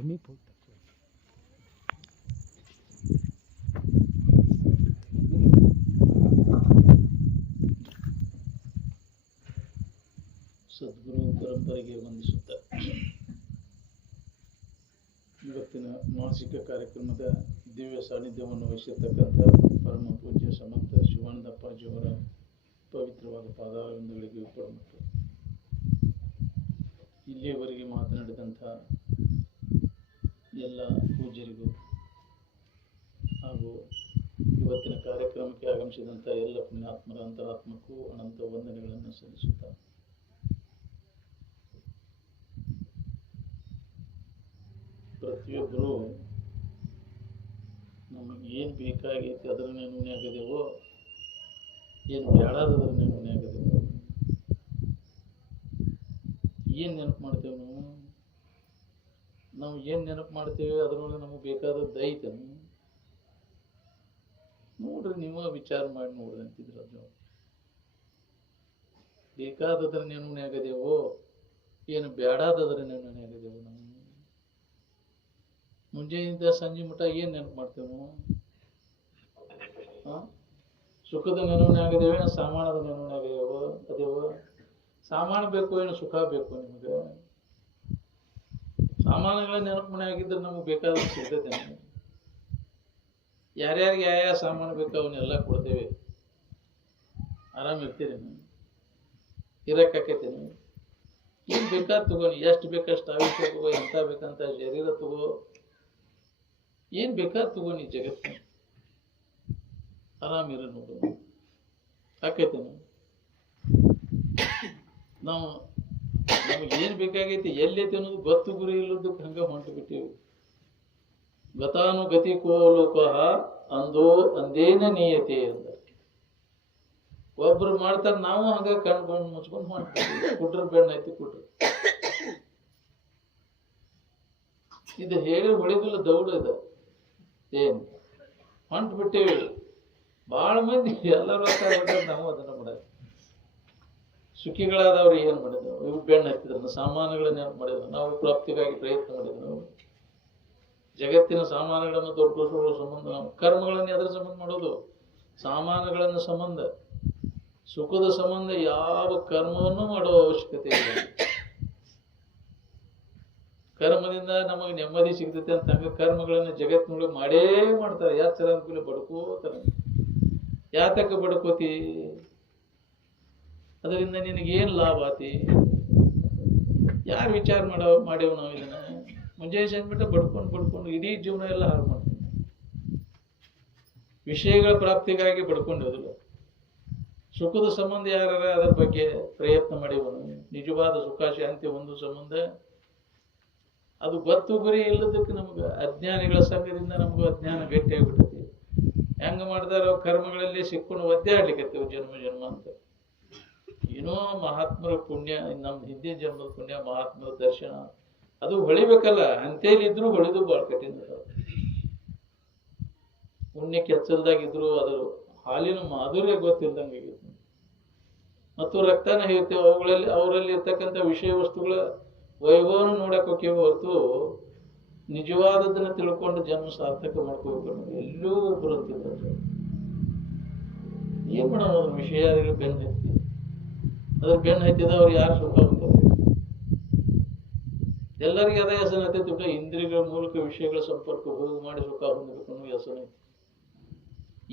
ಸದ್ಗುರು ಪರಂಪರೆಗೆ ವಂದಿಸುತ್ತ ಇವತ್ತಿನ ಮಾಸಿಕ ಕಾರ್ಯಕ್ರಮದ ದಿವ್ಯ ಸಾನ್ನಿಧ್ಯವನ್ನು ವಹಿಸಿರ್ತಕ್ಕಂಥ ಪರಮ ಪೂಜ್ಯ ಸಮರ್ಥ ಶಿವಾನಂದಪ್ಪಾಜಿಯವರ ಪವಿತ್ರವಾದ ಪಾದಾರವಿಂದಗಳಿಗೆ ಉಪಮಟ್ಟು ಇಲ್ಲಿಯವರೆಗೆ ಮಾತನಾಡಿದಂಥ ಎಲ್ಲ ಪೂಜ್ಯರಿಗೂ ಹಾಗೂ ಇವತ್ತಿನ ಕಾರ್ಯಕ್ರಮಕ್ಕೆ ಆಗಮಿಸಿದಂಥ ಎಲ್ಲ ಪುಣ್ಯಾತ್ಮರ ಅಂತರಾತ್ಮಕ್ಕೂ ಅನಂತ ವಂದನೆಗಳನ್ನು ಸಲ್ಲಿಸುತ್ತಾ ಪ್ರತಿಯೊಬ್ಬರು ನಮಗೆ ಏನು ಬೇಕಾಗೈತಿ ಅದರನ್ನೇ ನುಣೆ ಆಗದೇವೋ, ಏನು ಬೇಡಾದದ್ರನ್ನೇ ನುಣೆ ಆಗದೇವೋ, ಏನು ನೆನಪು ಮಾಡ್ತೇವೆ ನಾವು ಏನು ನೆನಪು ಮಾಡ್ತೇವೆ ಅದರೊಳಗೆ ನಮಗೆ ಬೇಕಾದದ್ದು ಐತೆ ನೋಡ್ರಿ, ನೀವು ವಿಚಾರ ಮಾಡಿ ನೋಡ್ರಿ ಅಂತಿದ್ರು. ಅದು ಬೇಕಾದದ್ರನ್ನೇ ನುಣೆ ಆಗದೇವೋ, ಏನು ಬೇಡಾದದ್ರನ್ನೇ ನುಣೆ ಆಗದೇವೋ. ನಾವು ಮುಂಜಾನೆಯಿಂದ ಸಂಜೆ ಮಟ್ಟ ಏನು ನೆನಪು ಮಾಡ್ತೇವೆ ನಾವು? ಸುಖದ ನೆನವಣೆ ಆಗಿದ್ದೇವೆ, ಸಾಮಾನದ ನೆನವಣೆ ಅದೇವೋ. ಸಾಮಾನು ಬೇಕು ಏನು ಸುಖ ಬೇಕು ನಿಮಗೆ? ಸಾಮಾನುಗಳ ನೆನಪು ಮನೆ ಆಗಿದ್ರೆ ನಮಗೆ ಬೇಕಾದ ಸಿಗ್ತೈತೆ. ಯಾರ್ಯಾರಿಗೆ ಯಾವ ಸಾಮಾನು ಬೇಕು ಅವನ್ನೆಲ್ಲ ಕೊಡ್ತೇವೆ, ಆರಾಮಿರ್ತೀರಿ ನೀವು, ಇರಕ್ಕಾಕೈತೆ ನೀವು. ಏನು ಬೇಕಾದ ತಗೋ, ಎಷ್ಟು ಬೇಕಷ್ಟು ಆಯುಷ್ಯ ತಗೋ, ಎಂತ ಬೇಕಂತ ಶರೀರ ತಗೋ, ಏನು ಬೇಕಾದ ತಗೋ, ನೀ ಜಗತ್ತು ಆರಾಮಿರ ನೋಡು, ಆಕೈತೆ. ನಾವು ನಮಗೆ ಏನು ಬೇಕಾಗೈತಿ, ಎಲ್ಲೈತಿ ಅನ್ನೋದು ಗೊತ್ತು ಗುರಿ ಇಲ್ಲದಕ್ಕೆ ಹಂಗ ಹೊಂಟು ಬಿಟ್ಟಿವಿ. ಗತಾನುಗತಿ ಕೋ ಲೋಕಃ ಅಂದೋ ಅಂದೇನ ನೀಯತೆ ಅಂದ. ಒಬ್ರು ಮಾಡ್ತಾರ, ನಾವು ಹಂಗ ಕಣ್ಕೊಂಡು ಮುಚ್ಕೊಂಡು ಹೊಂಟ್ಬಿಟ್ಟಿವಿ. ಕುಟ್ರ ಬೆಣ್ಣ ಐತಿ ಕುಟ್ರ, ಇದು ಹೇಳಿ ಹೊಳಿದಿಲ್ಲ ದೌಡ ಇದೆ. ಏನು ಹೊಂಟು ಬಿಟ್ಟೇವಿ. ಭಾಳ ಮಂದಿ ಎಲ್ಲರೂ ನಾವು ಅದನ್ನ ಮಾಡ ಸುಖಿಗಳಾದವ್ರು ಏನು ಮಾಡಿದ್ರು? ಇವು ಬೆಣ್ಣು ಹತ್ತಿದ್ರು, ಸಾಮಾನುಗಳನ್ನ ನೆನಪು ಮಾಡಿದ್ರು, ನಾವು ಪ್ರಾಪ್ತಿಗಾಗಿ ಪ್ರಯತ್ನ ಮಾಡಿದ್ರು. ನಾವು ಜಗತ್ತಿನ ಸಾಮಾನುಗಳನ್ನು ದೊಡ್ಡ ಸಂಬಂಧ, ನಾವು ಕರ್ಮಗಳನ್ನು ಎದರ ಸಂಬಂಧ ಮಾಡೋದು? ಸಾಮಾನುಗಳನ್ನು ಸಂಬಂಧ. ಸುಖದ ಸಂಬಂಧ ಯಾವ ಕರ್ಮವನ್ನು ಮಾಡೋ ಅವಶ್ಯಕತೆ ಇಲ್ಲ. ಕರ್ಮದಿಂದ ನಮಗೆ ನೆಮ್ಮದಿ ಸಿಗ್ತೈತೆ ಅಂತ ಹಂಗ ಕರ್ಮಗಳನ್ನು ಜಗತ್ತಿನೊಳಗೆ ಮಾಡೇ ಮಾಡ್ತಾರೆ. ಯಾತ್ತರ ಅನುಕೂಲ ಬಡ್ಕೋತಾರೆ. ಯಾತಕ್ಕೆ ಬಡ್ಕೋತಿ? ಅದರಿಂದ ನಿನಗೇನು ಲಾಭ ಆತಿ? ಯಾರು ವಿಚಾರ ಮಾಡೇವು ನಾವು ಇದನ್ನ? ಮುಂಜಾನೆ ಸಂಜೆ ಬಡ್ಕೊಂಡು ಇಡೀ ಜೀವನ ಎಲ್ಲ ಹಾಳು ಮಾಡ್ತೀವಿ. ವಿಷಯಗಳ ಪ್ರಾಪ್ತಿಗಾಗಿ ಬಡ್ಕೊಂಡೋದಿಲ್ಲ. ಸುಖದ ಸಂಬಂಧ ಯಾರ ಅದರ ಬಗ್ಗೆ ಪ್ರಯತ್ನ ಮಾಡಿವನು, ನಿಜವಾದ ಸುಖ ಶಾಂತಿ ಒಂದು ಸಂಬಂಧ. ಅದು ಗೊತ್ತು ಗುರಿ ಇಲ್ಲದಕ್ಕೆ ನಮ್ಗೆ ಅಜ್ಞಾನಿಗಳ ಸಂಘದಿಂದ ನಮಗೂ ಅಜ್ಞಾನ ಗಟ್ಟಿಯಾಗ್ಬಿಟ್ಟೈತಿ. ಹೆಂಗ ಮಾಡ್ದಾರ ಕರ್ಮಗಳಲ್ಲಿ ಸಿಕ್ಕೊಂಡು ಒದ್ದಾಡ್ಲಿಕ್ಕತ್ತೀವಿ ಜನ್ಮ ಜನ್ಮ ಅಂತ. ಏನೋ ಮಹಾತ್ಮರ ಪುಣ್ಯ, ನಮ್ಮ ಹಿಂದಿನ ಜನ್ಮದ ಪುಣ್ಯ, ಮಹಾತ್ಮರ ದರ್ಶನ ಅದು ಹೊಳಿಬೇಕಲ್ಲ. ಅಂತೇಲಿದ್ರು ಹೊಳಿದು ಭಾಳ ಕಠಿಣ. ಪುಣ್ಯಕ್ಕೆ ಹೆಚ್ಚಲ್ದಾಗಿದ್ರು ಅದ್ರ ಹಾಲಿನ ಮಾಧುರ್ಯ ಗೊತ್ತಿಲ್ದಂಗೆ ಮತ್ತು ರಕ್ತನ ಹೇಳ್ತೇವೆ. ಅವರಲ್ಲಿ ಇರ್ತಕ್ಕಂಥ ವಿಷಯ ವಸ್ತುಗಳ ವೈಭವನ ನೋಡಕ್ ಹೋಗ್ಯವ ಹೊರತು ನಿಜವಾದದನ್ನ ತಿಳ್ಕೊಂಡು ಜನ್ಮ ಸಾರ್ಥಕ ಮಾಡ್ಕೋಬೇಕು. ಎಲ್ಲೂ ಬರುತ್ತಿಲ್ಲ. ಏನ್ ಮಾಡೋದು? ವಿಷಯ ಬೆನ್ನು ಹತ್ತಿ ಅದ್ರ ಬೆನ್ನು ಹತ್ತಿದ ಅವ್ರು ಯಾರು ಸುಖ ಹೊಂದಾರೆ? ಎಲ್ಲರಿಗೆ ಅದೇ ಹೆಸರು ಹತ್ತೈತಿ. ಇಂದ್ರಿಯಗಳ ಮೂಲಕ ವಿಷಯಗಳ ಸಂಪರ್ಕ ಭೋಗ ಮಾಡಿ ಸುಖ ಹೊಂದಬೇಕು ಅನ್ನೋ ಹೆಸರು ಐತಿ.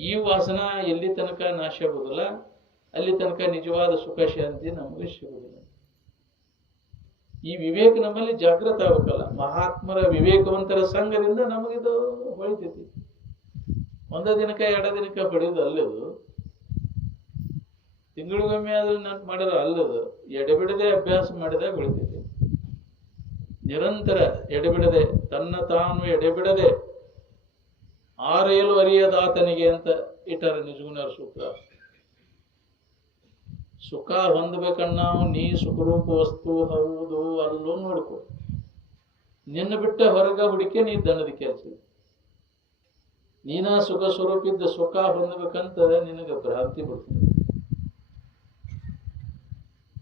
ಈ ವಾಸನ ಎಲ್ಲಿ ತನಕ ನಾಶ ಆಗುದಿಲ್ಲ, ಅಲ್ಲಿ ತನಕ ನಿಜವಾದ ಸುಖ ಶಾಂತಿ ನಮಗೆ ಸಿಗುದಿಲ್ಲ. ಈ ವಿವೇಕ ನಮ್ಮಲ್ಲಿ ಜಾಗೃತ ಆಗಬೇಕಲ್ಲ. ಮಹಾತ್ಮರ ವಿವೇಕವಂತರ ಸಂಘದಿಂದ ನಮಗಿದು ಹೊಳಿತೈತಿ. ಒಂದ ದಿನಕ್ಕೆ 2 ದಿನಕ್ಕೆ ಹೊಡೆಯೋದು ಅಲ್ಲದು, ತಿಂಗಳಿಗೊಮ್ಮೆ ಆದ್ರೂ ನೆನಪು ಮಾಡೋದು ಅಲ್ಲದು. ಎಡೆಬಿಡದೆ ಅಭ್ಯಾಸ ಮಾಡಿದಾಗ ಹೊಳಿತೈತಿ. ನಿರಂತರ ಎಡೆಬಿಡದೆ, ತನ್ನ ತಾನು ಎಡೆಬಿಡದೆ ಆರೇಲು ಅರಿಯದಾತನಿಗೆ ಅಂತ ಇಟ್ಟಾರ ನಿಜಗುಣರ ಸೂತ್ರ. ಸುಖ ಹೊಂದಬೇಕನ್ನಾವು ನೀ ಸುಖರೂಪ ವಸ್ತು ಹೌದು ಅಲ್ಲೂ ನೋಡ್ಕೊ. ನಿನ್ನ ಬಿಟ್ಟ ಹೊರಗ ಹುಡುಕೆ ನೀ ದಣದ ಕೆಲಸ. ನೀನ ಸುಖ ಸ್ವರೂಪಿದ್ದ ಸುಖ ಹೊಂದಬೇಕಂತ ನಿನಗೆ ಭ್ರಾಂತಿ ಬಿಡ್ತೀನಿ.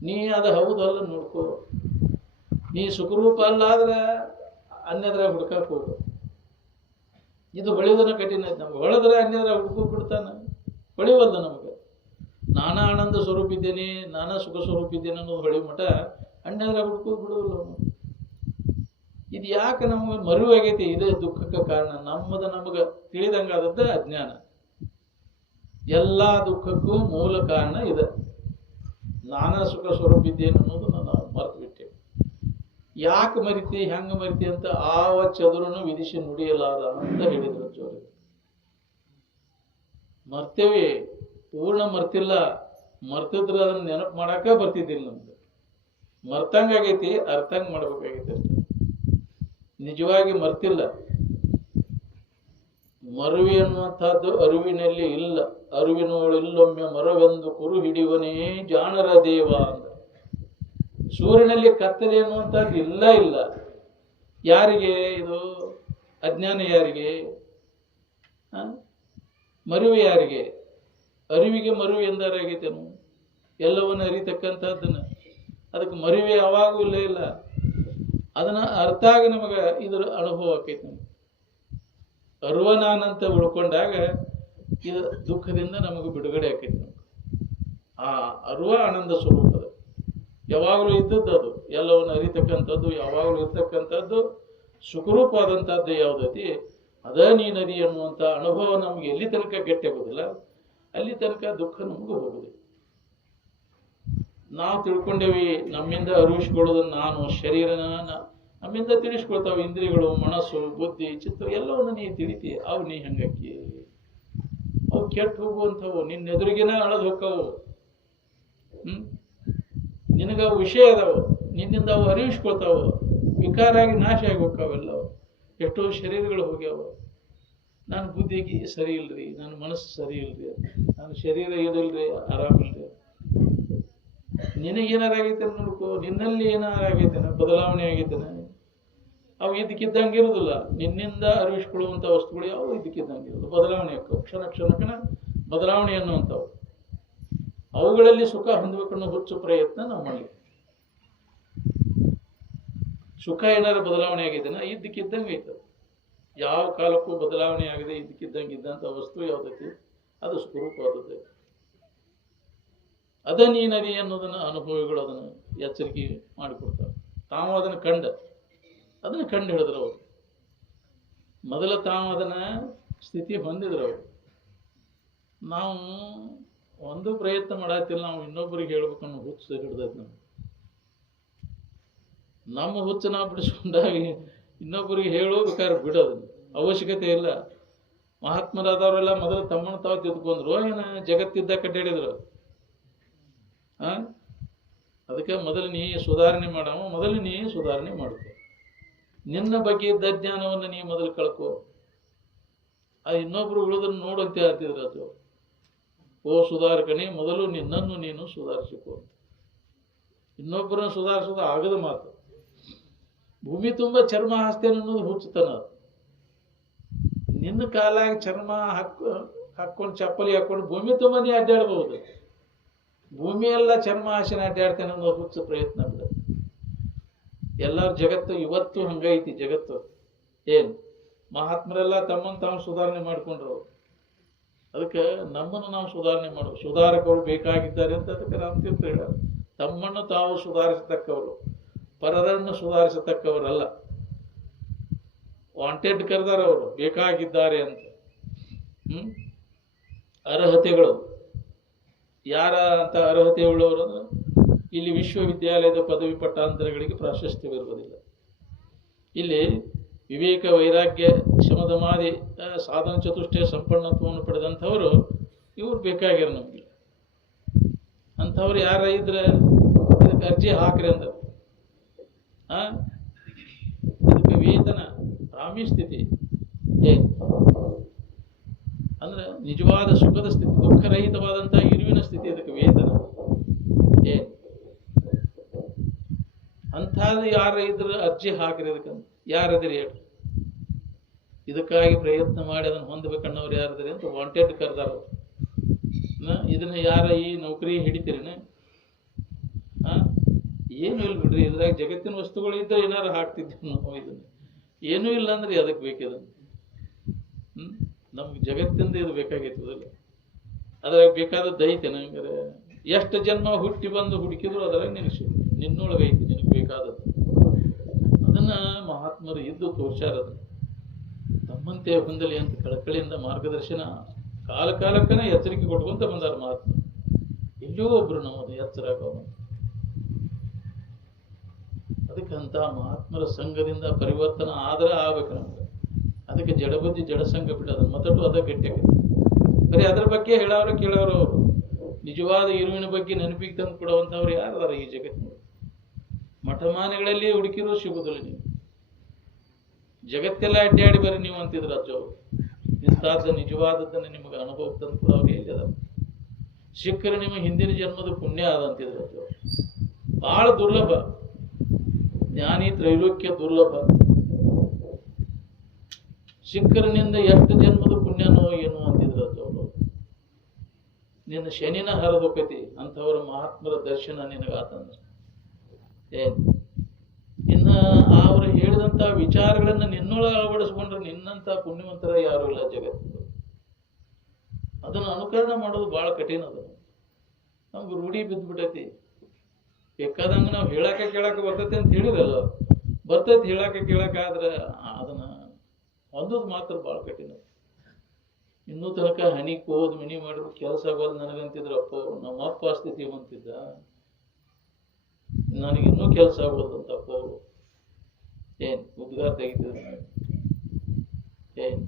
ನೀ ಅದು ಹೌದಲ್ಲ ನೋಡ್ಕೋ. ನೀ ಸುಖರೂಪ ಅಲ್ಲ ಆದ್ರೆ ಅನ್ಯದ್ರಾಗ ಹುಡ್ಕಕ್ಕೆ ಹೋಗ್ಬೇಕು. ಇದು ಹೊಳೆಯೋದನ್ನ ಕಠಿಣ ಐತೆ ನಮ್ಗೆ. ಹೊಳೆದ್ರೆ ಅನ್ಯದ್ರಾಗ ಹುಡ್ಕೋಕ್ ಬಿಡ್ತಾನೆ, ಹೊಳೆಯವಲ್ದ ನಮಗೆ. ನಾನಾ ಆನಂದ ಸ್ವರೂಪ ಇದ್ದೇನೆ, ನಾನಾ ಸುಖ ಸ್ವರೂಪ ಇದ್ದೇನೆ ಅನ್ನೋದು ಹೊಳೆಯ ಮಠ ಅನ್ಯದ್ರಾಗ ಹುಡ್ಕೋಕ್ ಬಿಡೋದಿಲ್ಲ ಅವನು. ಇದು ಯಾಕೆ ನಮಗೆ ಮರುವಾಗೈತಿ? ಇದೇ ದುಃಖಕ್ಕೆ ಕಾರಣ. ನಮಗೆ ತಿಳಿದಂಗಾದದ್ದ ಅಜ್ಞಾನ. ಎಲ್ಲ ದುಃಖಕ್ಕೂ ಮೂಲ ಕಾರಣ ಇದೆ. ನಾನಾ ಸುಖ ಸ್ವರೂಪ ಇದ್ದೇನೆ ಅನ್ನೋದು ನಾನು ಮರ್ತು ಬಿಟ್ಟೆ. ಯಾಕೆ ಮರಿತಿ, ಹೆಂಗೆ ಮರಿತಿ ಅಂತ ಆವ ಚದುರನು ವಿಧಿಸಿ ನುಡಿಯಲಾರ ಅಂತ ಹೇಳಿದ್ರು ಜೋರಿಗೆ. ಮರ್ತೇವಿ, ಪೂರ್ಣ ಮರ್ತಿಲ್ಲ. ಮರ್ತಿದ್ರೆ ಅದನ್ನ ನೆನಪು ಮಾಡಾಕ ಬರ್ತಿದ್ದಿಲ್ಲ ನಮ್ಗೆ. ಮರ್ತಂಗಾಗೈತಿ, ಅರ್ಥಂಗ್ ಮಾಡ್ಬೇಕಾಗೈತಿ ಅಷ್ಟೆ. ನಿಜವಾಗಿ ಮರ್ತಿಲ್ಲ. ಮರುವಿ ಅನ್ನುವಂಥದ್ದು ಅರಿವಿನಲ್ಲಿ ಇಲ್ಲ. ಅರಿವಿನೋಳಿಲ್ಲೊಮ್ಮೆ ಮರವೆಂದು ಕುರು ಹಿಡಿವನೇ ಜಾಣರ ದೇವ ಅಂದ. ಸೂರ್ಯನಲ್ಲಿ ಕತ್ತಲೆ ಅನ್ನುವಂಥದ್ದು ಇಲ್ಲ. ಯಾರಿಗೆ ಇದು ಅಜ್ಞಾನ? ಯಾರಿಗೆ ಮರುವೆ? ಯಾರಿಗೆ ಅರಿವಿಗೆ ಮರುವೆ ಎಂದಾರಾಗೈತೇನು? ಎಲ್ಲವನ್ನು ಅರಿತಕ್ಕಂಥದ್ದನ್ನ ಅದಕ್ಕೆ ಮರುವೆ ಯಾವಾಗೂ ಇಲ್ಲ. ಅದನ್ನ ಅರ್ಥ ಆಗಿ ನಮಗೆ ಇದರ ಅನುಭವ ಆಕೈತಿ. ನಮ್ಗೆ ಅರುವ ನಾನಂತ ಉಳ್ಕೊಂಡಾಗ ಇದು ದುಃಖದಿಂದ ನಮಗೆ ಬಿಡುಗಡೆ ಆಕೈತಿ. ನಮ್ಗೆ ಆ ಅರುವ ಆನಂದ ಸ್ವರೂಪದ ಯಾವಾಗಲೂ ಇದ್ದದ್ದು, ಅದು ಎಲ್ಲವನ್ನು ಅರಿತಕ್ಕಂಥದ್ದು, ಯಾವಾಗಲೂ ಇರ್ತಕ್ಕಂಥದ್ದು, ಸುಖರೂಪವಾದಂಥದ್ದು ಯಾವುದೈತಿ ಅದ ನೀನದಿ ಅನ್ನುವಂಥ ಅನುಭವ ನಮ್ಗೆ ಎಲ್ಲಿ ತನಕ ಗಟ್ಟಿ ಆಗೋದಿಲ್ಲ ಅಲ್ಲಿ ತನಕ ದುಃಖ ನಮಗೂ ಹೋಗುದಿಲ್ಲ. ನಾವು ತಿಳ್ಕೊಂಡೇವಿ ನಮ್ಮಿಂದ ಅರಿವಿಸ್ಕೊಳ್ಳೋದನ್ನ, ನಾನು ಶರೀರನ ನಮ್ಮಿಂದ ತಿಳಿಸ್ಕೊಳ್ತಾವ. ಇಂದ್ರಿಯಗಳು, ಮನಸ್ಸು, ಬುದ್ಧಿ, ಚಿತ್ತ ಎಲ್ಲವನ್ನು ನೀ ತಿಳಿತಿ. ಅವು ನೀ ಹಂಗಕ್ಕಿ ಅವು ಕೆಟ್ಟು ಹೋಗುವಂಥವು, ನಿನ್ನ ಎದುರಿಗಿನ ಅಳದು ಹೋಕ್ಕವು. ನಿನಗ ವಿಷಯ ಅದಾವು, ನಿನ್ನಿಂದ ಅವು ಅರಿವಿಸ್ಕೊಳ್ತಾವ. ವಿಕಾರ ಆಗಿ ನಾಶ ಆಗಿ ಹೋಗ್ತಾವೆಲ್ಲವು. ಎಷ್ಟೋ ಶರೀರಗಳು ಹೋಗ್ಯಾವ. ನಾನು ಬುದ್ಧಿಗೆ ಸರಿ ಇಲ್ರಿ, ನನ್ನ ಮನಸ್ಸು ಸರಿ ಇಲ್ರಿ, ನನ್ನ ಶರೀರ ಇದಿಲ್ರಿ, ಆರಾಮಿಲ್ರಿ. ನಿನಗೇನಾರಾಗೈತೆ ನೋಡ್ಕೋ, ನಿನ್ನಲ್ಲಿ ಏನಾರಾಗೈತೇನೆ, ಬದಲಾವಣೆ ಆಗೈತೇನೆ. ಅವು ಇದಕ್ಕಿದ್ದಂಗೆ ಇರುದಿಲ್ಲ. ನಿನ್ನಿಂದ ಅರಿವಿಸ್ಕೊಳ್ಳುವಂಥ ವಸ್ತುಗಳು ಯಾವ ಇದಕ್ಕಿದ್ದಂಗೆ ಇರೋದು, ಬದಲಾವಣೆ ಆಕ್ಕವು. ಕ್ಷಣಕ್ಷಣಕ್ಕನ ಬದಲಾವಣೆ ಅನ್ನುವಂಥವು. ಅವುಗಳಲ್ಲಿ ಸುಖ ಹೊಂದಬೇಕನ್ನೋ ಹುಚ್ಚು ಪ್ರಯತ್ನ ನಾವು ಮಾಡಲಿ. ಸುಖ ಏನಾದ್ರು ಬದಲಾವಣೆ ಆಗಿದ್ದೇನೆ, ಇದ್ದಕ್ಕಿದ್ದಂಗೆ ಐತದೆ. ಯಾವ ಕಾಲಕ್ಕೂ ಬದಲಾವಣೆ ಆಗದೆ ಇದ್ದಕ್ಕಿದ್ದಂಗೆ ಇದ್ದಂಥ ವಸ್ತು ಯಾವುದೈತಿ ಅದು ಸ್ವರೂಪವಾದದ್ದು. ಅದ ನೀನದಿ ಅನ್ನೋದನ್ನ ಅನುಭವಿಗಳು ಅದನ್ನು ಎಚ್ಚರಿಕೆ ಮಾಡಿಕೊಡ್ತಾರೆ. ತಾವು ಅದನ್ನು ಕಂಡು ಹಿಡಿದ್ರು ಅವರು. ಮೊದಲ ತಾವು ಅದನ್ನ ಸ್ಥಿತಿ ಹೊಂದಿದ್ರು ಅವರು. ನಾವು ಒಂದು ಪ್ರಯತ್ನ ಮಾಡತ್ತಿಲ್ಲ, ನಾವು ಇನ್ನೊಬ್ಬರಿಗೆ ಹೇಳ್ಬೇಕನ್ನೋ ಹುಚ್ಚು ಹಿಡ್ದೈತೆ ನಮ್ಗೆ. ನಮ್ಮ ಹುಚ್ಚು ನಾವು ಬಿಡಿಸ್ಕೊಂಡಾಗಿ ಇನ್ನೊಬ್ಬರಿಗೆ ಹೇಳೋಬೇಕಾದ್ರೆ ಬಿಡೋದು ಅವಶ್ಯಕತೆ ಇಲ್ಲ. ಮಹಾತ್ಮರಾದವರೆಲ್ಲ ಮೊದಲು ತಮ್ಮನ್ನು ತಾವು ತಿದ್ಕೊಂಡ್ರು, ಏನ ಜಗತ್ತಿದ್ದ ಕಡ್ಡಾಡಿದ್ರು. ಅದಕ್ಕೆ ಮೊದಲು ನೀ ಸುಧಾರಣೆ ಮಾಡವ, ಮೊದಲು ನೀ ಸುಧಾರಣೆ ಮಾಡ್ಕೊ. ನಿನ್ನ ಬಗ್ಗೆ ಇದ್ದ ಜ್ಞಾನವನ್ನು ನೀ ಮೊದಲು ಕಳ್ಕೊ. ಅದು ಇನ್ನೊಬ್ರು ಉಳಿದನ್ನು ನೋಡಂತೆ ಹೇಳ್ತಿದ್ರು. ಅದು ಓ ಸುಧಾರಕನೇ, ಮೊದಲು ನಿನ್ನನ್ನು ನೀನು ಸುಧಾರಿಸಿಕೊ. ಇನ್ನೊಬ್ಬರನ್ನು ಸುಧಾರಿಸೋದು ಆಗದ ಮಾತು. ಭೂಮಿ ತುಂಬ ಚರ್ಮ ಹಾಸ್ತೇನೆ ಅನ್ನೋದು ಹುಚ್ಚುತನ. ನಿನ್ನ ಕಾಲಾಗಿ ಚರ್ಮ ಹಾಕೊಂಡು ಚಪ್ಪಲಿ ಹಾಕೊಂಡು ಭೂಮಿ ತುಂಬ ನೀ ಅಡ್ಡಾಡ್ಬಹುದು. ಭೂಮಿ ಎಲ್ಲ ಚರ್ಮ ಹಾಸಿನ ಅಡ್ಡಾಡ್ತೇನೆ ಅನ್ನೋದು ಹುಚ್ಚು ಪ್ರಯತ್ನ ಬಿಡ. ಎಲ್ಲರ ಜಗತ್ತು ಇವತ್ತು ಹಂಗೈತಿ. ಜಗತ್ತು ಏನ್ ಮಹಾತ್ಮರೆಲ್ಲ ತಮ್ಮನ್ನು ತಾವು ಸುಧಾರಣೆ ಮಾಡ್ಕೊಂಡ್ರು. ಅದಕ್ಕೆ ನಮ್ಮನ್ನು ನಾವು ಸುಧಾರಣೆ ಮಾಡುವ ಸುಧಾರಕರು ಬೇಕಾಗಿದ್ದಾರೆ ಅಂತ ಅದಕ್ಕೆ ರಾಮತೀರ್ಥ ಹೇಳ. ತಮ್ಮನ್ನು ತಾವು ಸುಧಾರಿಸತಕ್ಕವರು, ಪರರನ್ನು ಸುಧಾರಿಸತಕ್ಕವರಲ್ಲ. ವಾಂಟೆಡ್ ಕರೆದಾರ ಅವರು, ಬೇಕಾಗಿದ್ದಾರೆ ಅಂತ. ಅರ್ಹತೆಗಳು ಯಾರ ಅಂತ ಅರ್ಹತೆ ಉಳ್ಳವರು ಅಂದ್ರೆ ಇಲ್ಲಿ ವಿಶ್ವವಿದ್ಯಾಲಯದ ಪದವಿ ಪಟ್ಟಾಂತರಗಳಿಗೆ ಪ್ರಾಶಸ್ತ್ಯವಿರುವುದಿಲ್ಲ. ಇಲ್ಲಿ ವಿವೇಕ, ವೈರಾಗ್ಯ, ಶಮದಮಾದಿ ಸಾಧನ ಚತುಷ್ಟಯ ಸಂಪನ್ನತ್ವವನ್ನು ಪಡೆದಂಥವರು ಇವ್ರು ಬೇಕಾಗ್ಯಾರ ನಮಗೆ. ಅಂಥವ್ರು ಯಾರ ಇದ್ರೆ ಇದಕ್ಕೆ ಅರ್ಜಿ ಹಾಕ್ರಿ ಅಂದ. ಇದಕ್ಕೆ ವೇತನ ರಾಮಿ ಸ್ಥಿತಿ ಅಂದ್ರೆ ನಿಜವಾದ ಸುಖದ ಸ್ಥಿತಿ, ದುಃಖರಹಿತವಾದಂತಹ ಇರುವಿನ ಸ್ಥಿತಿ. ಇದಕ್ಕೆ ವೇತನ ಅಂಥದ್ದು ಯಾರ ಇದ್ರ ಅರ್ಜಿ ಹಾಕ್ರಿ. ಇದಕ್ಕಂತ ಯಾರದಿರಿ ಹೇಳಿ. ಇದಕ್ಕಾಗಿ ಪ್ರಯತ್ನ ಮಾಡಿ ಅದನ್ನು ಹೊಂದಬೇಕನ್ನೋರು ಯಾರದಿರಿ ಅಂತ ವಾಂಟೆಡ್ ಕರೆದಾರ. ಇದನ್ನ ಯಾರ ಈ ನೌಕರಿ ಹಿಡಿತೀರಿನ? ಏನು ಇಲ್ಲ ಬಿಡ್ರಿ. ಇದ್ರಾಗ ಜಗತ್ತಿನ ವಸ್ತುಗಳು ಇದ್ದರೆ ಏನಾರು ಹಾಕ್ತಿದ್ವಿ ನಾವು. ಇದನ್ನ ಏನೂ ಇಲ್ಲ ಅಂದ್ರೆ ಅದಕ್ಕೆ ಬೇಕಿದೆ. ನಮ್ಗೆ ಜಗತ್ತಿಂದ ಇದು ಬೇಕಾಗಿರ್ತದಲ್ಲ, ಅದ್ರಾಗ ಬೇಕಾದದ್ದು ಐತೆ ನಂಗಾರೆ. ಎಷ್ಟು ಜನ್ಮ ಹುಟ್ಟಿ ಬಂದು ಹುಡುಕಿದ್ರು ಅದ್ರಾಗ ನಿನ್ನೊಳಗೈತಿ ನಿನಗೆ ಬೇಕಾದದ್ದು. ಅದನ್ನ ಮಹಾತ್ಮರು ಇದ್ದು ತೋರ್ಸ್ಯಾರದ. ತಮ್ಮಂತೆ ಹೊಂದಲಿ ಅಂತ ಕಳಕಳಿಯಿಂದ ಮಾರ್ಗದರ್ಶನ ಕಾಲ ಕಾಲಕ್ಕನೇ ಎಚ್ಚರಿಕೆ ಕೊಟ್ಕೊಂತ ಬಂದಾರ ಮಹಾತ್ಮ. ಎಲ್ಲೋ ಒಬ್ರು ನಮ್ಮದು ಎಚ್ಚರ ಆಗೋದು. ಅದಕ್ಕಂತ ಮಹಾತ್ಮರ ಸಂಘದಿಂದ ಪರಿವರ್ತನ ಆದ್ರೆ ಆಗ್ಬೇಕು ನಮ್ಗೆ. ಅದಕ್ಕೆ ಜಡಬುದ್ಧಿ ಜಡಸಂಘ ಬಿಡೋದು ಮೊದಲು ಅದ ಗಟ್ಟಿ ಆಗುತ್ತೆ. ಬರೀ ಅದ್ರ ಬಗ್ಗೆ ಹೇಳೋರು ಕೇಳೋರು ಅವರು. ನಿಜವಾದ ಇರುವಿನ ಬಗ್ಗೆ ನೆನಪಿಗೆ ತಂದು ಕೊಡುವಂಥವ್ರು ಯಾರದಾರ ಈ ಜಗತ್ತಿನಲ್ಲಿ? ಮಠಮಾನೆಗಳಲ್ಲಿ ಹುಡುಕಿರೋ ಸಿಗುದಿಲ್ಲ. ನೀವು ಜಗತ್ತೆಲ್ಲ ಅಡ್ಡಾಡಿ ಬರ್ರಿ ನೀವು ಅಂತಿದ್ರು ಅಜ್ಜವರು. ಇಂಥದ್ದು ನಿಜವಾದದ್ದನ್ನು ನಿಮಗೆ ಅನುಭವ ತಂದು ಕೊಡೋರು ಎಲ್ಲಿದ? ಸಿಕ್ಕರೆ ನಿಮ್ಮ ಹಿಂದಿನ ಜನ್ಮದ ಪುಣ್ಯ ಆದ ಅಂತಿದ್ರು ಅಜ್ಜವರು. ಬಹಳ ದುರ್ಲಭ. ಜ್ಞಾನಿ ತ್ರೈಲೋಕ್ಯ ದುರ್ಲಭ. ಸಿಕ್ಕರನಿಂದ ಎಷ್ಟು ಜನ್ಮದ ಪುಣ್ಯನೋ ಏನು ಅಂತಿದ್ರು ಅಜ್ಜವರು. ನಿನ್ನ ಶನಿನ ಹರಿದೋಕತಿ ಅಂಥವರ ಮಹಾತ್ಮರ ದರ್ಶನ ನಿನಗಾತಂದ. ಇನ್ನ ಅವರು ಹೇಳಿದಂತ ವಿಚಾರಗಳನ್ನ ನಿನ್ನೊಳಗೆ ಅಳವಡಿಸ್ಕೊಂಡ್ರೆ ನಿನ್ನಂತ ಪುಣ್ಯವಂತರ ಯಾರು ಇಲ್ಲ ಜಗತ್ತು. ಅದನ್ನು ಅನುಕರಣ ಮಾಡೋದು ಬಹಳ ಕಠಿಣ. ಅದು ನಮ್ಗೆ ರೂಢಿ ಬಿದ್ದ್ಬಿಟ್ಟೈತಿ. ಬೇಕಾದಂಗ ನಾವು ಹೇಳಾಕ ಕೇಳಾಕ ಬರ್ತೈತಿ ಅಂತ ಹೇಳಿರಲ್ಲ, ಬರ್ತೈತಿ ಹೇಳಾಕ ಕೇಳಾಕ. ಆದ್ರೆ ಅದನ್ನ ಹೊಂದೋದು ಮಾತ್ರ ಬಹಳ ಕಠಿಣ. ಇನ್ನೂ ತನಕ ಹನಿ ಕೋದ್ ಮಿನಿ ಮಾಡಿದ್ರು ಕೆಲಸ ಆಗೋದು ನನಗಂತಿದ್ರಪ್ಪ. ನಮ್ಮಪ್ಪ ಸ್ಥಿತಿ ಅಂತಿದ್ದ, ನನಗಿನ್ನೂ ಕೆಲಸ ಆಗೋದಂತಪ್ಪ. ಅವರು ಏನ್ ಉದ್ಗಾರ ತೆಗಿತಿದ್ರು. ಏನ್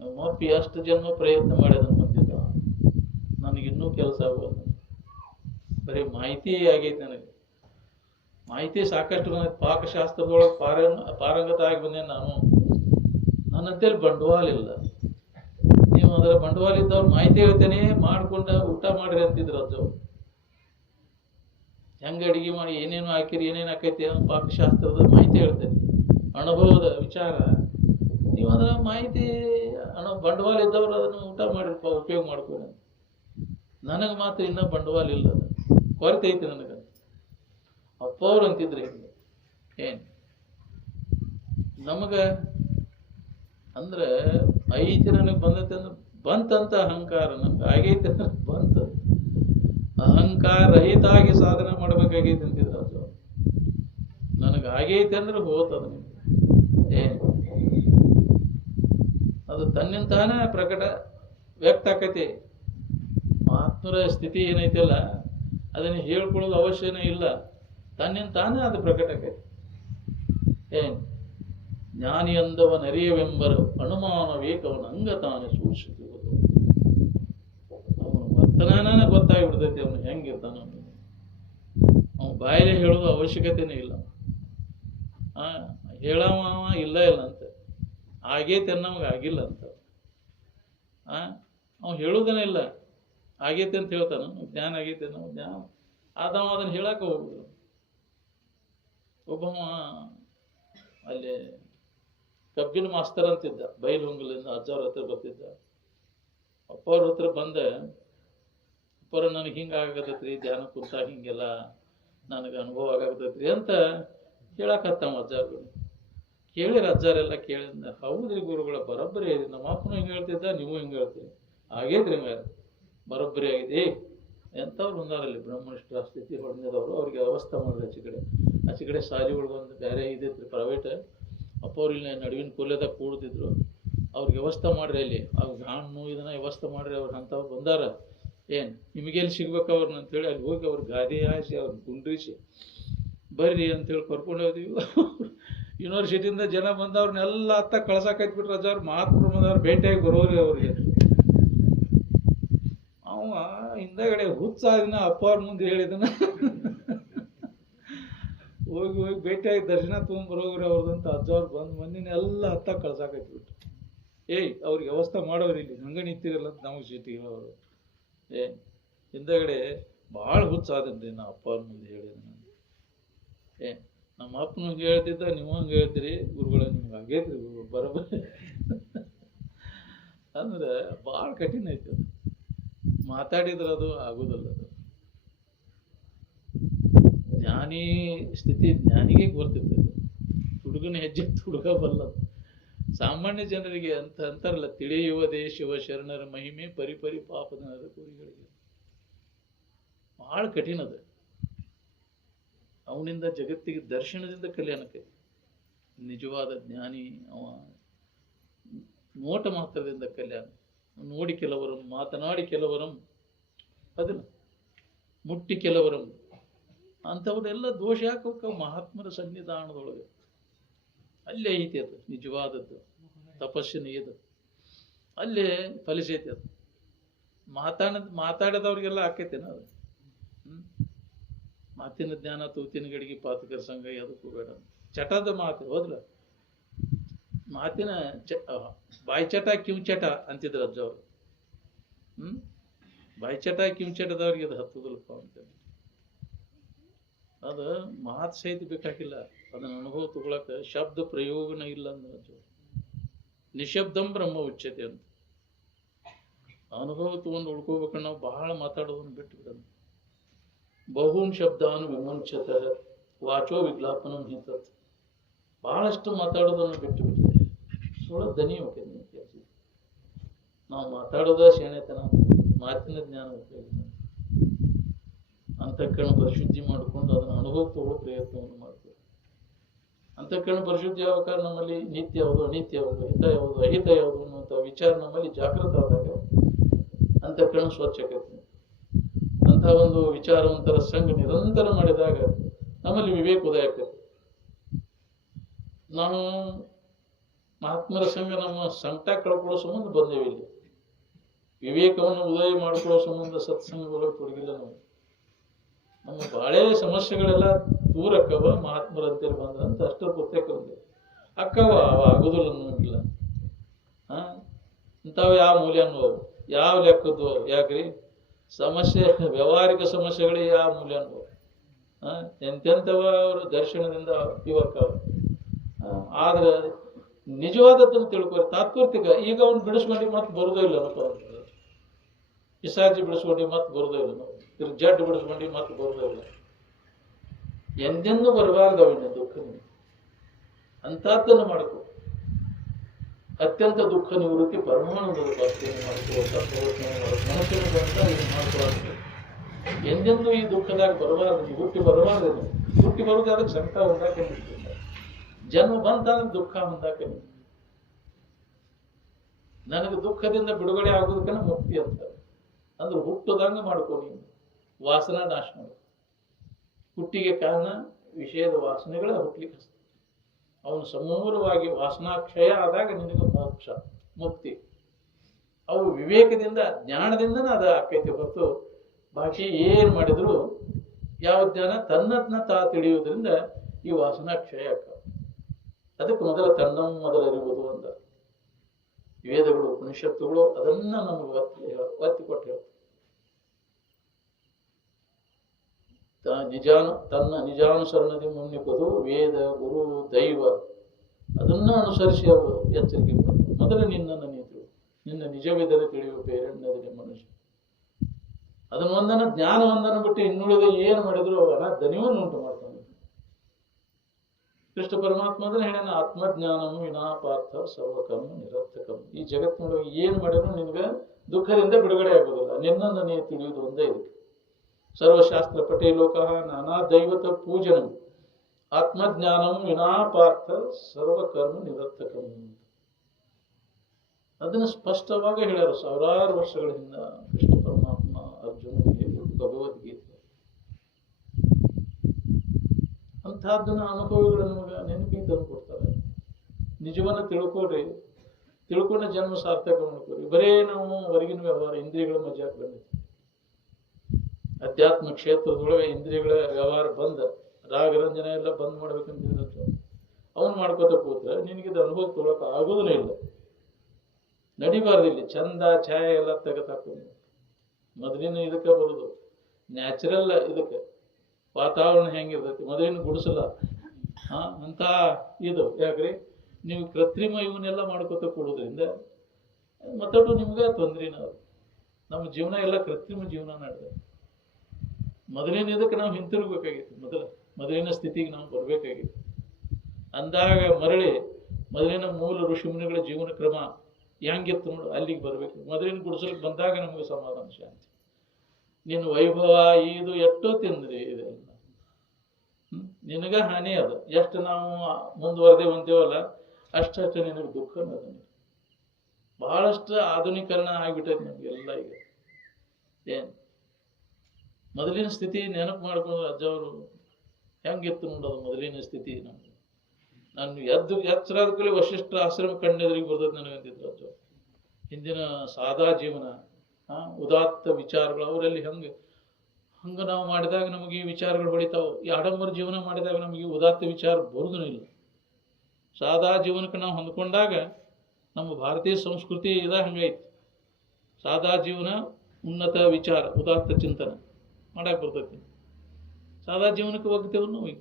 ನಮ್ಮಪ್ಪ ಎಷ್ಟು ಜನ್ಮ ಪ್ರಯತ್ನ ಮಾಡಿದಂತಿದ್ದ, ನನಗಿನ್ನೂ ಕೆಲಸ ಆಗೋದು. ಬರೀ ಮಾಹಿತಿ ಆಗೈತಿ ನನಗೆ. ಮಾಹಿತಿ ಸಾಕಷ್ಟು ನನಗೆ. ಪಾಕಶಾಸ್ತ್ರದೊಳಗೆ ಪಾರಂಗತ ಆಗಿ ಬಂದೆ ನಾನು. ನನ್ನಂತೇಳಿ ಬಂಡವಾಳ ಇಲ್ಲ. ನೀವು ಅದರ ಬಂಡವಾಳ ಇದ್ದವ್ರು ಮಾಹಿತಿ ಹೇಳ್ತೇನೆ ಮಾಡ್ಕೊಂಡ ಊಟ ಮಾಡ್ರಿ ಅಂತಿದ್ರು ಅಜ್ಜವ್ರು. ಹೆಂಗ ಅಡಿಗೆ ಮಾಡಿ ಏನೇನು ಹಾಕಿರಿ ಏನೇನು ಹಾಕೈತಿ ಪಾಕಶಾಸ್ತ್ರದ ಮಾಹಿತಿ ಹೇಳ್ತೇನೆ, ಅನುಭವದ ವಿಚಾರ. ನೀವು ಅದರ ಮಾಹಿತಿ ಬಂಡವಾಳ ಇದ್ದವ್ರು ಅದನ್ನು ಊಟ ಮಾಡಿರಪ್ಪ, ಉಪಯೋಗ ಮಾಡ್ಕೊರಿ. ನನಗೆ ಮಾತ್ರ ಇನ್ನೂ ಬಂಡವಾಳ ಇಲ್ಲ, ಅದು ಕೊರತೆ ಐತಿ ನನಗೆ. ಅಪ್ಪ ಅವ್ರು ಅಂತಿದ್ರಿ ಏನ್ ನಮಗ ಅಂದ್ರೆ ಐತಿ ನನಗೆ ಬಂದೈತೆ ಅಂದ್ರೆ ಬಂತಂತ ಅಹಂಕಾರ. ನಮ್ಗೆ ಆಗೈತೆ ಅಂದ್ರೆ ಬಂತ. ಅಹಂಕಾರ ರಹಿತಾಗಿ ಸಾಧನೆ ಮಾಡ್ಬೇಕಾಗೈತೆ ಅಂತಿದ್ರು ಅದು. ನನಗೆ ಆಗೈತೆ ಅಂದ್ರೆ ಹೋತದ ನಿಮ್ಗೆ. ಅದು ತನ್ನಿಂತಾನೇ ಪ್ರಕಟ ವ್ಯಕ್ತ ಆಕೈತಿ. ಮಹಾತ್ಮರ ಸ್ಥಿತಿ ಏನೈತಲ್ಲ ಅದನ್ನು ಹೇಳ್ಕೊಳ್ಳೋದು ಅವಶ್ಯನೇ ಇಲ್ಲ. ತನ್ನಿಂತಾನೇ ಅದು ಪ್ರಕಟ ಆಕೈತಿ. ಜ್ಞಾನಿ ಅಂದವನರಿಯವೆಂಬರು ಅನುಮಾನ ವೇಕವನ ಅಂಗ ತಾನೇ ಸೂಚಿಸುವುದು. ಅವನು ವರ್ತನಾನ ಗೊತ್ತಾಗಿ ಬಿಡ್ತೈತಿ ಅವನು ಹೆಂಗಿರ್ತಾನ. ಅವನು ಬಾಯಲ್ಲಿ ಹೇಳೋದು ಅವಶ್ಯಕತೆನೇ ಇಲ್ಲ. ಹೇಳವ ಇಲ್ಲ ಅಂತ ಆಗೈತೆ ನಮ್ಗೆ ಆಗಿಲ್ಲ ಅಂತ ಅವ್ನು ಹೇಳೋದೇನೇ ಇಲ್ಲ. ಆಗೈತೆ ಅಂತ ಹೇಳ್ತಾನ. ಜ್ಞಾನ ಆಗೈತೆ ನಾವು ಜ್ಞಾನ ಆದವ ಅದನ್ನು ಹೇಳಾಕ ಹೋಗುದು. ಒಬ್ಬವ ಅಲ್ಲಿ ಕಬ್ಬಿನ ಮಾಸ್ತರ್ ಅಂತಿದ್ದ, ಬೈಲಹೊಂಗಲಿಂದ ಅಜ್ಜವ್ರ ಹತ್ರ ಬರ್ತಿದ್ದ. ಅಪ್ಪವ್ರ ಹತ್ರ ಬಂದೆ, ಅಪ್ಪರ ನನಗೆ ಹಿಂಗೆ ಆಗತೈತ್ರಿ, ಧ್ಯಾನ ಕುಂತ ಹಿಂಗೆಲ್ಲ ನನಗೆ ಅನುಭವ ಆಗತೈತ್ರಿ ಅಂತ ಹೇಳಕತ್ತವ ಅಜ್ಜಾರ್ಗಳು. ಕೇಳಿರ ಅಜ್ಜಾರೆಲ್ಲ ಕೇಳಿದ. ಹೌದ್ರಿ ಗುರುಗಳ ಬರೋಬ್ಬರಿ ಆಗಿದೆ, ನಮ್ಮ ಅಪ್ಪನು ಹಿಂಗೆ ಹೇಳ್ತಿದ್ದ, ನೀವು ಹಿಂಗೆ ಹೇಳ್ತೀರಿ, ಆಗೈತ್ರಿ ಹಂಗಾರ ಬರೋಬ್ಬರಿ ಆಗಿದೆ. ಎಂಥವ್ರು ಬಂದಾರಲ್ಲಿ ಬ್ರಹ್ಮನಿಷ್ಠ ಸ್ಥಿತಿ ಹೊಡೆದವರು, ಅವ್ರಿಗೆ ವ್ಯವಸ್ಥೆ ಮಾಡ್ರಿ. ಆಚೆ ಕಡೆ ಶಾಲೆಗಳು ಒಂದು ಬೇರೆ ಇದೈತ್ರಿ ಪ್ರೈವೇಟ್. ಅಪ್ಪ ಅವ್ರು ಇಲ್ಲಿ ನಡುವಿನ ಕೂಲೆದಾಗ ಕೂಡ್ತಿದ್ರು. ಅವ್ರಿಗೆ ವ್ಯವಸ್ಥೆ ಮಾಡ್ರಿ, ಅಲ್ಲಿ ಅವ್ರಿಗೆ ಹಣ್ಣು ಇದನ್ನ ವ್ಯವಸ್ಥೆ ಮಾಡ್ರಿ. ಅವ್ರು ಅಂಥವ್ರು ಬಂದಾರ, ನಿಮಗೆಲ್ಲಿ ಸಿಗ್ಬೇಕು ಅವ್ರನ್ನ ಅಂತೇಳಿ ಅಲ್ಲಿ ಹೋಗಿ ಅವ್ರ ಗಾದಿ ಹಾಸಿ ಅವ್ರನ್ನ ಕುಂಡ್ರಿಸಿ ಬರ್ರಿ ಅಂತೇಳಿ ಕರ್ಕೊಂಡು ಹೋದ್ವಿ. ಯೂನಿವರ್ಸಿಟಿಯಿಂದ ಜನ ಬಂದವ್ರನ್ನೆಲ್ಲ ಅತ್ತ ಕಳ್ಸಾಕೈತ್ಬಿಟ್ರು ಅಜ್ಜವ್ರು. ಮಹಾತ್ಮರು ಬಂದವ್ರು ಭೇಟಿಯಾಗಿ ಬರೋರಿ ಅವ್ರಿಗೆ. ಅವ ಹಿಂದಗಡೆ ಹುಚ್ಚಾದಿನ ಅಪ್ಪ ಅವ್ರ ಮುಂದೆ ಹೇಳಿದನ ಹೋಗಿ ಭೇಟಿಯಾಗಿ ದರ್ಶನ ತೊಗೊಂಡ್ಬರೋಗ್ರಿ ಅವ್ರದಂತ ಅಜ್ಜವ್ರು ಬಂದು ಮಂದಿನೆಲ್ಲ ಹತ್ತ ಕಳ್ಸಾಕೈತ್ಬಿಟ್ರು. ಅವ್ರಿಗೆ ವ್ಯವಸ್ಥೆ ಮಾಡೋರು ಇಲ್ಲಿ ಹಂಗ ನಿಂತಿರಲ್ಲ ಅಂತ ನಮಗೆ ಸಿಟಿ ಅವರು. ಹಿಂದಗಡೆ ಭಾಳ ಹುಚ್ಚಾದ್ರಿ ನಾ ಅಪ್ಪ ಅವ್ರ ಮುಂದೆ ಹೇಳಿದ. ನಮ್ಮ ಅಪ್ಪನ ಹಂಗೆ ಹೇಳ್ತಿದ್ದ, ನೀವು ಹಂಗೆ ಹೇಳ್ತೀರಿ ಗುರುಗಳ, ನಿಮ್ಗೆ ಆಗೈತ್ರಿ ಗುರು ಬರೋಬ್ಬರಿ ಅಂದ್ರೆ ಭಾಳ ಕಠಿಣ ಐತಿ. ಅದು ಮಾತಾಡಿದ್ರೆ ಅದು ಆಗೋದಲ್ಲ. ಅದು ಜ್ಞಾನಿ ಸ್ಥಿತಿ ಜ್ಞಾನಿಗೆ ಗೊತ್ತಿರ್ತೈತೆ. ಹುಡುಗನ ಹೆಜ್ಜೆ ಹುಡುಗಬಲ್ಲ. ಸಾಮಾನ್ಯ ಜನರಿಗೆ ಅಂತಾರಲ್ಲ, ತಿಳಿಯುವುದೇ ಶಿವ ಶರಣರ ಮಹಿಮೆ ಪರಿಪರಿ ಪಾಪದ ಕುರಿಗಳಿಗೆ. ಬಹಳ ಕಠಿಣ ಅದ. ಅವನಿಂದ ಜಗತ್ತಿಗೆ ದರ್ಶನದಿಂದ ಕಲ್ಯಾಣಕ್ಕೆ. ನಿಜವಾದ ಜ್ಞಾನಿ ಅವ ನೋಟ ಮಾತ್ರದಿಂದ ಕಲ್ಯಾಣ. ನೋಡಿ ಕೆಲವರು, ಮಾತನಾಡಿ ಕೆಲವರು, ಅದನ್ನ ಮುಟ್ಟಿ ಕೆಲವರು, ಅಂಥವರೆಲ್ಲ ದೋಷ ಯಾಕೆ ಹೋಗ್ತಾವ? ಮಹಾತ್ಮರ ಸನ್ನಿಧಾನದೊಳಗೆ ಅಲ್ಲೇ ಐತಿ ಅದು ನಿಜವಾದದ್ದು. ತಪಸ್ಸಿನ ಇದು ಅಲ್ಲೇ ಫಲಿಸೈತಿ. ಅದು ಮಾತಾಡದವ್ರಿಗೆಲ್ಲ ಆಕೈತೇನ ಅದು? ಮಾತಿನ ಜ್ಞಾನ ತೂತಿನ ಗಡಿಗೆ ಪಾತಕರ ಸಂಘ ಅದಕ್ಕೂ ಬೇಡ. ಚಟದ ಮಾತು ಹೋದ್ಲ, ಮಾತಿನ ಬಾಯಿ ಚಟ ಕಿಂಚಟ ಅಂತಿದ್ರು ಅಜ್ಜವ್ರು. ಬಾಯಿ ಚಟ ಕಿಂಚಟದವ್ರಿಗೆ ಅದು ಹತ್ತದಲ್ಪ ಅಂತೇಳಿ. ಅದು ಮಾತು ಸಹಿತ ಬೇಕಾಗಿಲ್ಲ, ಅದನ್ನ ಅನುಭವ ತಗೊಳಕ ಶಬ್ದ ಪ್ರಯೋಗನ ಇಲ್ಲ ಅಂದ. ನಿಶಬ್ದಂ ಬ್ರಹ್ಮ ಉಚ್ಯತೆ ಅಂತ. ಅನುಭವ ತಗೊಂಡು ಉಳ್ಕೋಬೇಕಂದ್ರೆ ನಾವು ಬಹಳ ಮಾತಾಡೋದನ್ನು ಬಿಟ್ಟು ಬಿಡೋಣ. ಬಹೂನ್ ಶಬ್ದಾನು ವಿಮುಂಚತ ವಾಚೋ ವಿಜ್ಞಾಪನಂ ಹಿಂತತ್. ಬಹಳಷ್ಟು ಮಾತಾಡೋದನ್ನು ಬಿಟ್ಟು ಬಿಟ್ಟಿದೆ. ಸುಳ್ಳ ದನಿ ಹೋಗ್ತದೆ. ನಾವು ಮಾತಾಡೋದ ಶೇಣೆತನ, ಮಾತಿನ ಜ್ಞಾನ ಉಪಯೋಗ. ಅಂತಃಕರಣ ಪರಿಶುದ್ಧಿ ಮಾಡಿಕೊಂಡು ಅದನ್ನು ಅನುಭವ ತಗೊಳ್ಳೋ ಪ್ರಯತ್ನವನ್ನು ಮಾಡ್ತೀವಿ. ಅಂತಃಕರಣ ಪರಿಶುದ್ಧಿ ಯಾವ ಕಾರಣ ನಮ್ಮಲ್ಲಿ ನಿತ್ಯ ಯಾವುದು, ಅನಿತ್ಯ ಯಾವುದು, ಹಿತ ಯಾವುದು, ಅಹಿತ ಯಾವುದು ಅನ್ನುವಂಥ ವಿಚಾರ ನಮ್ಮಲ್ಲಿ ಜಾಗೃತ ಆದಾಗ ಅಂತಃಕರಣ ಸ್ವಚ್ಛ ಆಕೈತಿ. ಅಂಥ ಒಂದು ವಿಚಾರವಂತರ ಸಂಘ ನಿರಂತರ ಮಾಡಿದಾಗ ನಮ್ಮಲ್ಲಿ ವಿವೇಕ ಉದಯ ಆಕೈತಿ. ನಾವು ಮಹಾತ್ಮರ ಸಂಘ ನಮ್ಮ ಸಂಕಟ ಕಳ್ಕೊಳ್ಳೋ ಸಂಬಂಧ ಬಂದೇವಿ. ಇಲ್ಲಿ ವಿವೇಕವನ್ನು ಉದಯ ಮಾಡ್ಕೊಳ್ಳೋ ಸಂಬಂಧ ಸತ್ಸಂಗದೊಳಗೆ ತೊಡಗಿಲ್ಲ. ನಾವು ನಮ್ಮ ಬಾಳೆ ಸಮಸ್ಯೆಗಳೆಲ್ಲ ದೂರ ಅಕ್ಕವ ಮಹಾತ್ಮರ ಅಂತೇಳಿ ಬಂದ್ರಂತ ಅಷ್ಟರ ಪುಸ್ತಕ ಬಂದೆ ಅಕ್ಕವ. ಅವ ಆಗುದಿಲ್ಲ ಅನ್ನೋಂಗಿಲ್ಲ. ಇಂಥವು ಯಾವ ಮೂಲ್ಯ ಅನ್ನೋ, ಯಾವ ಲೆಕ್ಕದ್ದು? ಯಾಕ್ರಿ ಸಮಸ್ಯೆ, ವ್ಯವಹಾರಿಕ ಸಮಸ್ಯೆಗಳೇ ಯಾವ ಮೂಲ್ಯ ಅನ್ನೋ. ಎಂತೆಂಥವ ಅವರ ದರ್ಶನದಿಂದ ಇವಕ್ಕವ. ಆದ್ರೆ ನಿಜವಾದದ್ದನ್ನು ತಿಳ್ಕೊರಿ. ತಾತ್ಪರ್ತಿಕ ಈಗ ಅವ್ನು ಬಿಡಿಸ್ಕೊಂಡು ಮತ್ತೆ ಬರೋದೇ ಇಲ್ಲ ಅನ್ನೋ. ಪಿಸಾಜಿ ಬಿಡಿಸ್ಕೊಂಡು ಮತ್ತೆ ಬರೋದೇ ಇಲ್ಲ ನಾವು. ಜಡ್ ಬಿಡಿಸ್ಕೊಂಡು ಮತ್ತೆ ಬರೋದೇ ಇಲ್ಲ. ಎಂದೆಂದೂ ಬರಬಾರ್ದು ಅವನ ದುಃಖ. ಅಂತದ್ದನ್ನು ಮಾಡ್ಕೊ. ಅತ್ಯಂತ ದುಃಖ ನಿವೃತ್ತಿ ಪರಮಾನಂದದ ಪ್ರಾರ್ಥನೆ ಮಾಡ್ಕೊಳ್ಳುವಂತ ಪ್ರವರ್ತನೆ ಮಾಡೋದು. ಮನುಷ್ಯನ ಬಂದ ಇದು ಮಾಡ್ಕೊಳ್ಳೋದು. ಎಂದೆಂದೂ ಈ ದುಃಖದಾಗ ಬರಬಾರ್ದು. ಹುಟ್ಟಿ ಬರಬಾರ್ದು. ಹುಟ್ಟಿ ಬರೋದು ಅದಕ್ಕೆ ಸಂಕಟ ಹೊಂದಾಕ. ಜನ್ಮ ಬಂತಾದ್ರೆ ದುಃಖ ಹೊಂದಾಕ. ನನಗೆ ದುಃಖದಿಂದ ಬಿಡುಗಡೆ ಆಗೋದಕ್ಕನ ಮುಕ್ತಿ ಅಂತಾರೆ. ಅಂದ್ರೆ ಹುಟ್ಟದಂಗ ಮಾಡ್ಕೊ. ನೀನು ವಾಸನ ನಾಶ ಮಾಡು. ಹುಟ್ಟಿಗೆ ಕಾರಣ ವಿಷಯದ ವಾಸನೆಗಳೇ ಹುಟ್ಟಲಿಕ್ಕೆ. ಅವನು ಸಮೂಲವಾಗಿ ವಾಸನಾಕ್ಷಯ ಆದಾಗ ನಿನಗೆ ಮೋಕ್ಷ, ಮುಕ್ತಿ. ಅವು ವಿವೇಕದಿಂದ ಜ್ಞಾನದಿಂದನೇ ಅದ ಆಕೈತಿ ಹೊರತು ಬಾಕಿ ಏನ್ ಮಾಡಿದ್ರು ಯಾವ ಜ್ಞಾನ ತನ್ನದ್ನ ತಿಳಿಯುವುದರಿಂದ ಈ ವಾಸನಾಕ್ಷಯ ಆಕ. ಅದಕ್ಕೆ ಮೊದಲ ತನ್ನಂ ಮೊದಲ ಅರಿವುದು ಅಂದ ವೇದಗಳು, ಉಪನಿಷತ್ತುಗಳು ಅದನ್ನ ನಮಗೆ ಒತ್ತಿ ಕೊಟ್ಟು ಹೇಳ್ತಾರೆ. ತನ್ನ ನಿಜಾನುಸರಣದಿ ಮುನ್ನಿಪದು ವೇದ, ಗುರು, ದೈವ ಅದನ್ನ ಅನುಸರಿಸಿ ಅವರು ಎಚ್ಚರಿಕೆ ಕೊಡ್ತಾರೆ. ಮೊದಲು ನಿನ್ನನ್ನು ನೀ ತಿಳು, ನಿನ್ನ ನಿಜವಿದರೆ ತಿಳಿಯುವ ಬೇರೆನ್ನದೇ ಮನುಷ್ಯ. ಅದನ್ನ ಒಂದನ್ನ ಜ್ಞಾನವೊಂದನ್ನು ಬಿಟ್ಟು ಇನ್ನುಳಿದ ಏನು ಮಾಡಿದ್ರು ಅವನ ದನಿವನ್ನು ಉಂಟು ಮಾಡ್ತಾನೆ. ಕೃಷ್ಣ ಪರಮಾತ್ಮ ಅಂದ್ರೆ ಹೇಳ, ಆತ್ಮಜ್ಞಾನము ವಿನಾ ಪಾರ್ಥ ಸರ್ವಕರ್ಮ ನಿರರ್ಥಕಂ. ಈ ಜಗತ್ತಿನೊಳಗೆ ಏನ್ ಮಾಡಿದ್ರು ನಿನ್ಗೆ ದುಃಖದಿಂದ ಬಿಡುಗಡೆ ಆಗೋದಿಲ್ಲ. ನಿನ್ನನ್ನು ನೀ ತಿಳಿಯುವುದು ಒಂದೇ ಇದಕ್ಕೆ. ಸರ್ವಶಾಸ್ತ್ರ ಪಟೇ ಲೋಕಃ ನಾನಾ ದೈವತ ಪೂಜನಂ ಆತ್ಮಜ್ಞಾನಂ ವಿನಾ ಪಾರ್ಥ ಸರ್ವಕರ್ಮ ನಿರರ್ಥಕಂ. ಅದನ್ನು ಸ್ಪಷ್ಟವಾಗಿ ಹೇಳ್ಯಾರ ಸಾವಿರಾರು ವರ್ಷಗಳ ಹಿಂದ ಕೃಷ್ಣ ಪರಮಾತ್ಮ ಅರ್ಜುನನಿಗೆ ಭಗವದ್ಗೀತೆ. ಅಂತಹದ್ದನ್ನ ಅನುಭವಿಗಳು ನಮಗೆ ನೆನಪಿಗೆ ತಂದು ಕೊಡ್ತಾರೆ. ನಿಜವನ್ನ ತಿಳ್ಕೊಡ್ರಿ, ತಿಳ್ಕೊಂಡ ಜನ್ಮ ಸಾರ್ಥಕ ಮಾಡ್ಕೊರಿ. ಬರೇ ನಾವು ಹೊರಗಿನ ವ್ಯವಹಾರ ಇಂದ್ರಿಯಗಳ ಮಜಾಕ್ ಬಂದಿದೆ. ಅಧ್ಯಾತ್ಮ ಕ್ಷೇತ್ರದೊಳಗೆ ಇಂದ್ರಿಯಗಳ ವ್ಯವಹಾರ ಬಂದ ರಾಗರಂಜನೆ ಎಲ್ಲ ಬಂದ್ ಮಾಡ್ಬೇಕಂತ ಅವನು ಮಾಡ್ಕೋತ ಕೂತ್ರೆ ನಿನಗಿದ ಅನುಭವ ತೊಗೊಳಕ ಆಗೋದೇ ಇಲ್ಲ. ನಡಿಬಾರ್ದು. ಇಲ್ಲಿ ಚಂದ ಛಾಯೆ ಎಲ್ಲ ತೆಗೆದಾಕೊಂಡು ಮೊದಲಿನ ಇದಕ್ಕೆ ಬರುದು ನ್ಯಾಚುರಲ್. ಇದಕ್ಕೆ ವಾತಾವರಣ ಹೆಂಗಿರ್ತೈತಿ ಮೊದಲಿನ ಗುಡಿಸಲ್ಲ ಅಂತ ಇದು. ಯಾಕ್ರಿ ನೀವು ಕೃತ್ರಿಮ ಇವನ್ನೆಲ್ಲ ಮಾಡ್ಕೋತ ಕೊಡೋದ್ರಿಂದ ಮತ್ತೊಟ್ಟು ನಿಮ್ಗೆ ತೊಂದ್ರೆನ. ನಮ್ಮ ಜೀವನ ಎಲ್ಲ ಕೃತ್ರಿಮ ಜೀವನ ನಡೆದ. ಮೊದಲಿನ ಇದಕ್ಕೆ ನಾವು ಹಿಂತಿರುಗಬೇಕಾಗಿತ್ತು. ಮೊದಲಿನ ಸ್ಥಿತಿಗೆ ನಾವು ಬರ್ಬೇಕಾಗಿತ್ತು. ಅಂದಾಗ ಮರಳಿ ಮೊದಲಿನ ಮೂಲ ಋಷಿಮುನಿಗಳ ಜೀವನ ಕ್ರಮ ಹೆಂಗಿತ್ತು ನೋಡು, ಅಲ್ಲಿಗೆ ಬರ್ಬೇಕು. ಮೊದಲಿನ ಗುಡಿಸಲಿಕ್ಕೆ ಬಂದಾಗ ನಮಗೆ ಸಮಾಧಾನ ಶಾಂತಿ. ನಿನ್ನ ವೈಭವ ಇದು ಎಷ್ಟೋ ತಿಂದ್ರಿ ಇದೆಲ್ಲ, ನಿನಗ ಹಾನಿ ಅದ. ಎಷ್ಟು ನಾವು ಮುಂದುವರೆದೇವು ಅಂತೀವಲ್ಲ ಅಷ್ಟಷ್ಟು ನಿನಗೆ ದುಃಖ ಅದ. ಬಹಳಷ್ಟು ಆಧುನೀಕರಣ ಆಗ್ಬಿಟ್ಟೈತಿ ನಮಗೆಲ್ಲ. ಈಗ ಏನ್ ಮೊದಲಿನ ಸ್ಥಿತಿ ನೆನಪು ಮಾಡ್ಕೊಂಡು ಅಜ್ಜವರು ಹೆಂಗಿತ್ತು ನೋಡೋದು ಮೊದಲಿನ ಸ್ಥಿತಿ. ನಮ್ಗೆ ನಾನು ಎಚ್ಚರಾದ ಕೂಡಲೇ ವಶಿಷ್ಠ ಆಶ್ರಮ ಕಣ್ಣೆದ್ರಿಗೆ ಬರ್ತದೆ ನನಗಂತಿದ್ರು ಅಜ್ಜವ್ರು. ಹಿಂದಿನ ಸಾದಾ ಜೀವನ, ಉದಾತ್ತ ವಿಚಾರಗಳು ಅವರಲ್ಲಿ ಹಂಗ ನಾವು ಮಾಡಿದಾಗ ನಮಗೆ ಈ ವಿಚಾರಗಳು ಹೊಳಿತಾವು. ಈ ಆಡಂಬರ ಜೀವನ ಮಾಡಿದಾಗ ನಮಗೆ ಉದಾತ್ತ ವಿಚಾರ ಬರುದೂ ಇಲ್ಲ. ಸಾದಾ ಜೀವನಕ್ಕೆ ನಾವು ಹೊಂದ್ಕೊಂಡಾಗ ನಮ್ಮ ಭಾರತೀಯ ಸಂಸ್ಕೃತಿ ಹಂಗೈತಿ. ಸಾದಾ ಜೀವನ, ಉನ್ನತ ವಿಚಾರ, ಉದಾತ್ತ ಚಿಂತನೆ ಮಾಡಕ್ ಬರ್ತೈತಿ. ಸಾದಾ ಜೀವನಕ್ಕೆ ಹೋಗ್ತೇವೆ ನಾವು ಈಗ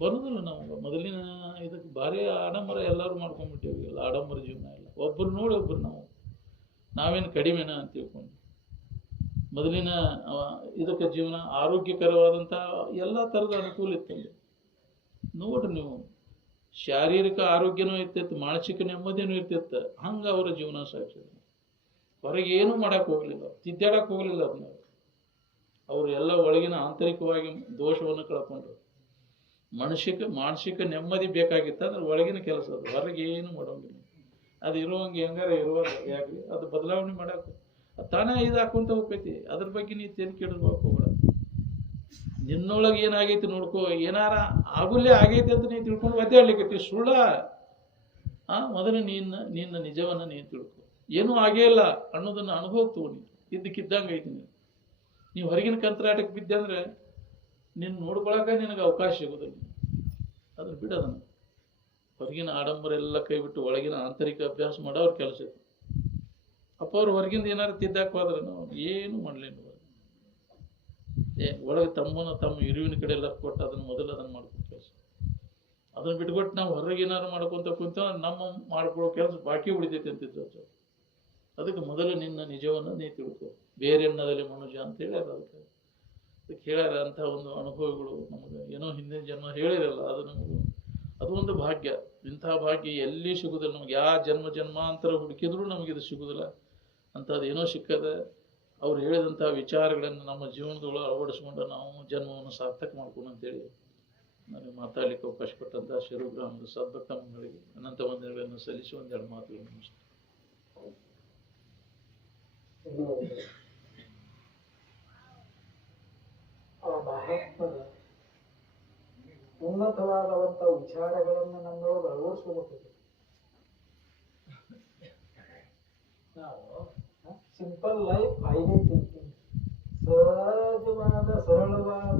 ಬರುದಿಲ್ಲ. ನಾವು ಮೊದಲಿನ ಇದಕ್ಕೆ ಭಾರಿ ಆಡಂಬರ ಎಲ್ಲರೂ ಮಾಡ್ಕೊಂಡ್ಬಿಟ್ಟೇವಿ. ಎಲ್ಲ ಆಡಂಬರ ಜೀವನ ಎಲ್ಲ ಒಬ್ಬರು ನೋಡಿ ಒಬ್ಬರು ನಾವೇನು ಕಡಿಮೆನಾ ಅಂತ ತಿಳ್ಕೊಂಡು. ಮೊದಲಿನ ಇದಕ್ಕೆ ಜೀವನ ಆರೋಗ್ಯಕರವಾದಂಥ ಎಲ್ಲ ಥರದ ಅನುಕೂಲ ಇತ್ತಲ್ಲಿ. ನೋಡ್ರಿ ನೀವು, ಶಾರೀರಿಕ ಆರೋಗ್ಯನೂ ಇರ್ತಿತ್ತು, ಮಾನಸಿಕ ನೆಮ್ಮದಿನೂ ಇರ್ತಿತ್ತು. ಹಂಗೆ ಅವರ ಜೀವನ ಸಾಗಿಸಿದ್ರು. ಹೊರಗೆ ಏನೂ ಮಾಡಕ್ಕೆ ಹೋಗ್ಲಿಲ್ಲ, ತಿದ್ದಾಡಕ್ಕೆ ಹೋಗ್ಲಿಲ್ಲ. ಅದನ್ನ ಅವರು ಎಲ್ಲ ಒಳಗಿನ ಆಂತರಿಕವಾಗಿ ದೋಷವನ್ನು ಕಳ್ಕೊಂಡ್ರು. ಮಾನಸಿಕ ನೆಮ್ಮದಿ ಬೇಕಾಗಿತ್ತು ಅಂದ್ರೆ ಒಳಗಿನ ಕೆಲಸ ಅದು, ಹೊರಗೆ ಏನು ಮಾಡೋಂಗಿಲ್ಲ. ಅದು ಇರುವಂಗೆ ಹೆಂಗಾರ ಇರುವಾಗ ಯಾಕೆ ಅದು ಬದಲಾವಣೆ ಮಾಡಕ್ಕೆ ತಾನೇ ಹಾಕೊಂತ ಹೋಗ್ತೈತಿ. ಅದ್ರ ಬಗ್ಗೆ ನೀ ತಲೆ ಕೆಡಿಸ್ಬೇಕು ಹೋಗ್ಬೇಡ. ನಿನ್ನೊಳಗೆ ಏನಾಗೈತಿ ನೋಡ್ಕೋ. ಏನಾರ ಆಗುಲ್ಲೇ ಆಗೈತಿ ಅಂತ ನೀನು ತಿಳ್ಕೊಂಡು ಒದ್ದಾಡ್ಲಿಕ್ಕೈತಿ, ಸುಳ್ಳ. ಮೊದಲು ನಿನ್ನ ನಿಜವನ್ನ ನೀನು ತಿಳ್ಕೊ. ಏನೂ ಆಗೇ ಇಲ್ಲ ಅನ್ನೋದನ್ನ ಅನುಭವ ತಗೊಂಡು ಇದ್ದಕ್ಕಿದ್ದಂಗೆ ಐತಿ. ನೀವು ಹೊರಗಿನ ಕಂತ್ರಾಟಕ್ಕೆ ಬಿದ್ದೆ ಅಂದ್ರೆ ನಿನ್ನ ನೋಡ್ಕೊಳಕ ನಿನಗೆ ಅವಕಾಶ ಸಿಗೋದಿಲ್ಲ. ಅದನ್ನ ಬಿಡೋದನ್ನ ಹೊರಗಿನ ಆಡಂಬರ ಎಲ್ಲ ಕೈ ಬಿಟ್ಟು ಒಳಗಿನ ಆಂತರಿಕ ಅಭ್ಯಾಸ ಮಾಡೋರು ಕೆಲಸ ಇತ್ತು. ಅಪ್ಪ ಅವ್ರು ಹೊರಗಿಂದ ಏನಾರು ತಿದ್ದಾಕ ಹೋದ್ರೆ ನಾವು ಏನು ಮಾಡಲೇನು. ಒಳಗೆ ತಮ್ಮ ಇರುವಿನ ಕಡೆ ಎಲ್ಲ ಕೊಟ್ಟು ಅದನ್ನ ಮಾಡ್ಕೊಂಡು ಕೆಲಸ. ಅದನ್ನ ಬಿಟ್ಕೊಟ್ಟು ನಾವು ಹೊರಗೆ ಏನಾರು ಮಾಡ್ಕೊಂತ ಕುಂತ ನಮ್ಮ ಮಾಡ್ಕೊಳ್ಳೋ ಕೆಲಸ ಬಾಕಿ ಉಳಿತೈತಿ ಅಂತಿದ್ರು. ಅದಕ್ಕೆ ಮೊದಲು ನಿನ್ನ ನಿಜವನ್ನು ನೀ ತಿಳ್ಕೊ. ಬೇರೆನ್ನದಲ್ಲಿ ಮನುಜ ಅಂತ ಹೇಳ್ಯಾರ. ಅದಕ್ಕೆ ಹೇಳ್ಯಾರ. ಅಂಥ ಒಂದು ಅನುಭವಗಳು ನಮಗೆ ಏನೋ ಹಿಂದಿನ ಜನ್ಮ ಹೇಳಿರಲ್ಲ, ಅದು ಒಂದು ಭಾಗ್ಯ. ಇಂಥ ಭಾಗ್ಯ ಎಲ್ಲಿ ಸಿಗುದಿಲ್ಲ ನಮ್ಗೆ. ಯಾವ ಜನ್ಮಾಂತರ ಹುಡುಕಿದ್ರು ನಮಗಿದು ಸಿಗುದಿಲ್ಲ. ಅಂಥದ್ದು ಏನೋ ಸಿಕ್ಕದೆ ಅವ್ರು ಹೇಳಿದಂಥ ವಿಚಾರಗಳನ್ನು ನಮ್ಮ ಜೀವನದೊಳಗೆ ಅಳವಡಿಸ್ಕೊಂಡು ನಾವು ಜನ್ಮವನ್ನು ಸಾರ್ಥಕ ಮಾಡ್ಕೊಂಡು ಅಂತೇಳಿ ನನಗೆ ಮಾತಾಡ್ಲಿಕ್ಕೆ ಅವಕಾಶ ಕೊಟ್ಟಂಥ ಶಿರೂಗ್ರಾಮದ ಸದ್ಭಕ್ತ ಮಂಗಳಿಗೆ ಅನಂತ ವಂದನೆಗಳನ್ನು ಸಲ್ಲಿಸಿ ಒಂದೆರಡು ಮಾತುಗಳನ್ನು ಅಷ್ಟೇ. ಮಹಾತ್ಮನ ಉನ್ನತವಾದಂಥ ವಿಚಾರಗಳನ್ನು ನಮ್ಮೊಳಗೆ ಅಳವಡಿಸ್ಕೋಬೇಕು. ನಾವು ಸಿಂಪಲ್ ಲೈಫ್, ಹೈಲಿ ಥಿಂಕಿಂಗ್, ಸಹಜವಾದ ಸರಳವಾದ